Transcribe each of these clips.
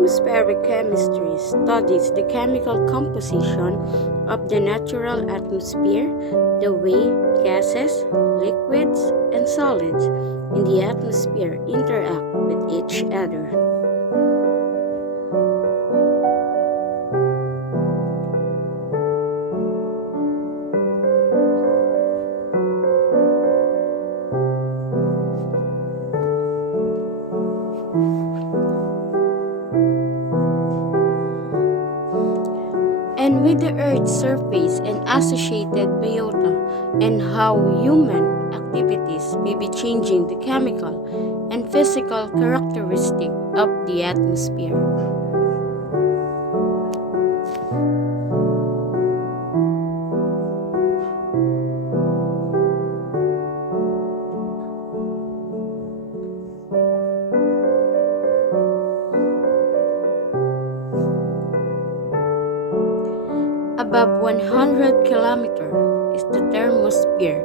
Atmospheric chemistry studies the chemical composition of the natural atmosphere, the way gases, liquids, and solids in the atmosphere interact with each other. And with the Earth's surface and associated biota, and how human activities may be changing the chemical and physical characteristic of the atmosphere. Above 100 kilometers is the thermosphere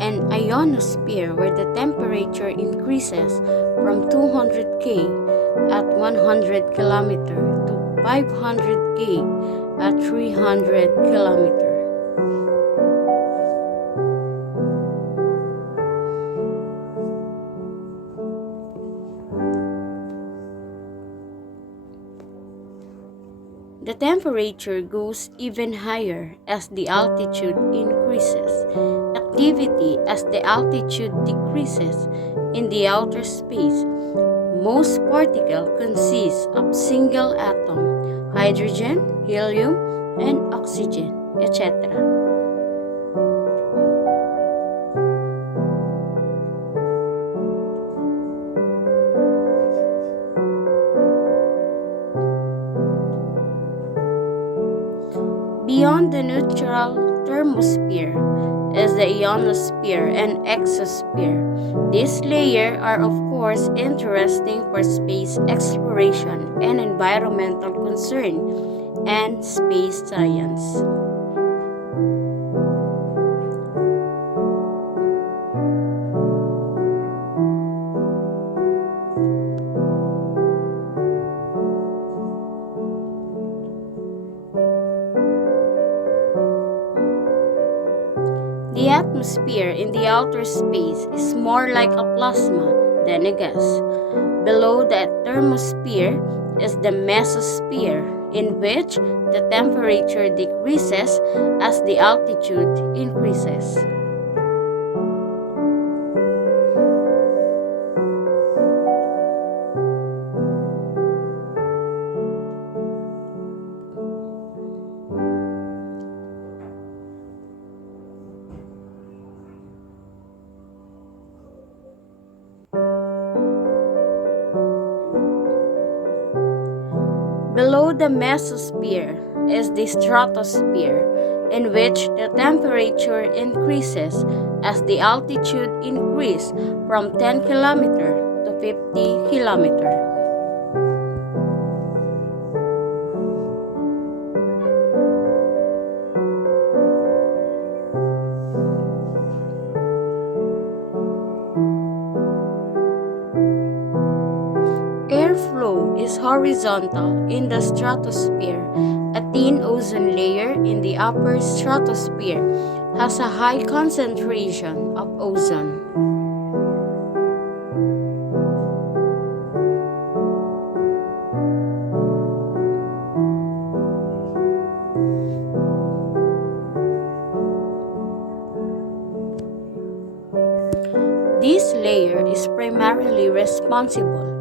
and ionosphere, where the temperature increases from 200 K at 100 kilometers to 500 K at 300 kilometers. The temperature goes even higher as the altitude increases. Activity as the altitude decreases in the outer space. Most particles consist of single atom, hydrogen, helium, and oxygen, etc. Beyond the neutral thermosphere is the ionosphere and exosphere. These layers are of course interesting for space exploration and environmental concern and space science. The atmosphere in the outer space is more like a plasma than a gas. Below the thermosphere is the mesosphere, in which the temperature decreases as the altitude increases. Below the mesosphere is the stratosphere, in which the temperature increases as the altitude increases from 10 km to 50 km. Airflow is horizontal in the stratosphere. A thin ozone layer in the upper stratosphere has a high concentration of ozone. This layer is primarily responsible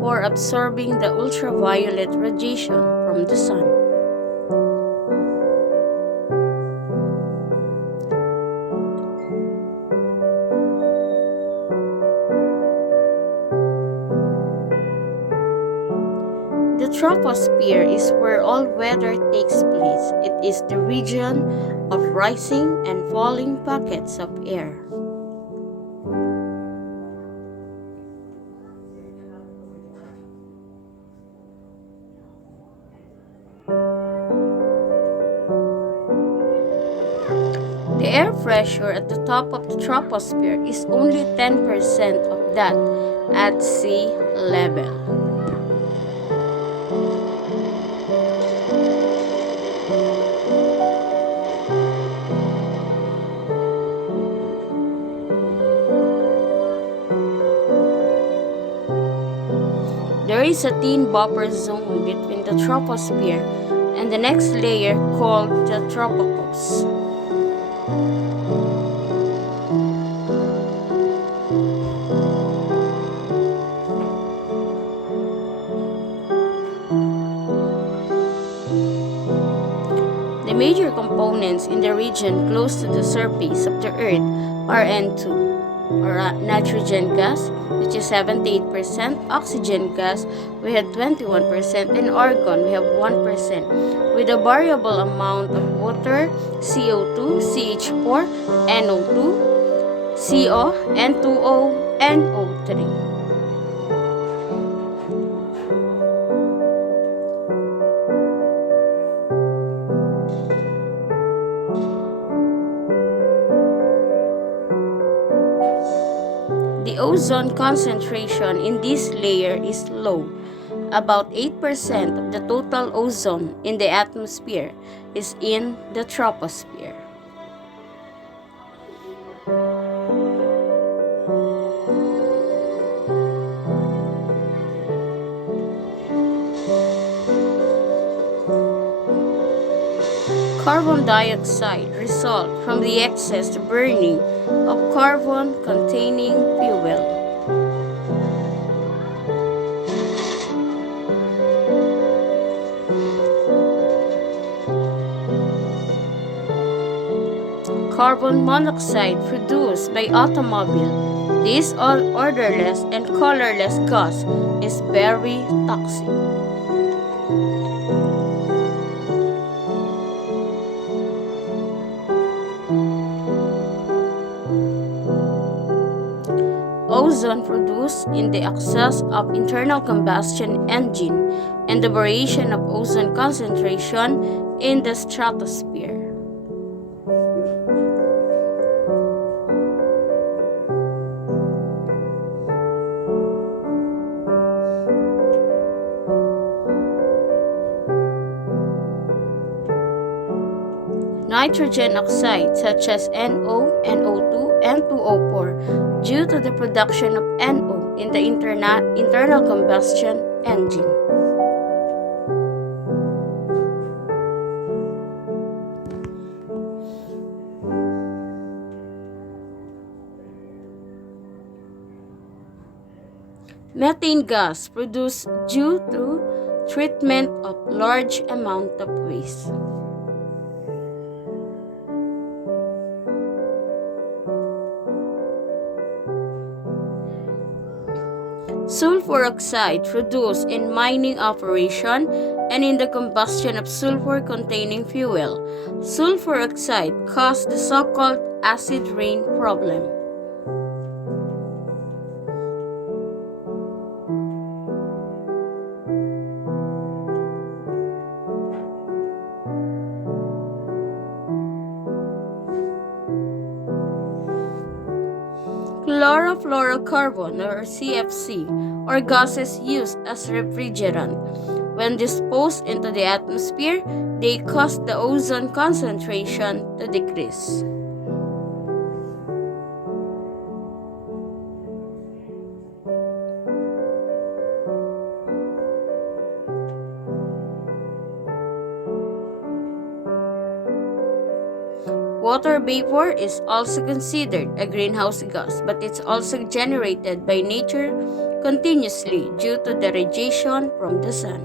for absorbing the ultraviolet radiation from the sun. The troposphere is where all weather takes place. It is the region of rising and falling pockets of air. The air pressure at the top of the troposphere is only 10% of that at sea level. there is a thin buffer zone between the troposphere and the next layer called the tropopause. The major components in the region close to the surface of the Earth are N2, or nitrogen gas, which is 78%, oxygen gas, we have 21%, and argon, we have 1%, with a variable amount of water, CO2, CH4, NO2, CO, N2O, and O3. The ozone concentration in this layer is low. About 8% of the total ozone in the atmosphere is in the troposphere. Carbon dioxide results from the excess burning of carbon-containing fuel. Carbon monoxide produced by automobile. This odorless and colorless gas is very toxic. Ozone produced in the exhaust of internal combustion engine and the variation of ozone concentration in the stratosphere. Nitrogen oxides such as NO, NO2, and 2O4 due to the production of NO in the internal combustion engine. Methane gas produced due to treatment of large amount of waste. Sulfur oxide produced in mining operation and in the combustion of sulfur-containing fuel. Sulfur oxide caused the so-called acid rain problem. Chlorofluorocarbon or CFC or gases used as refrigerant. When disposed into the atmosphere, they cause the ozone concentration to decrease. Water vapor is also considered a greenhouse gas, but it's also generated by nature continuously due to the radiation from the sun.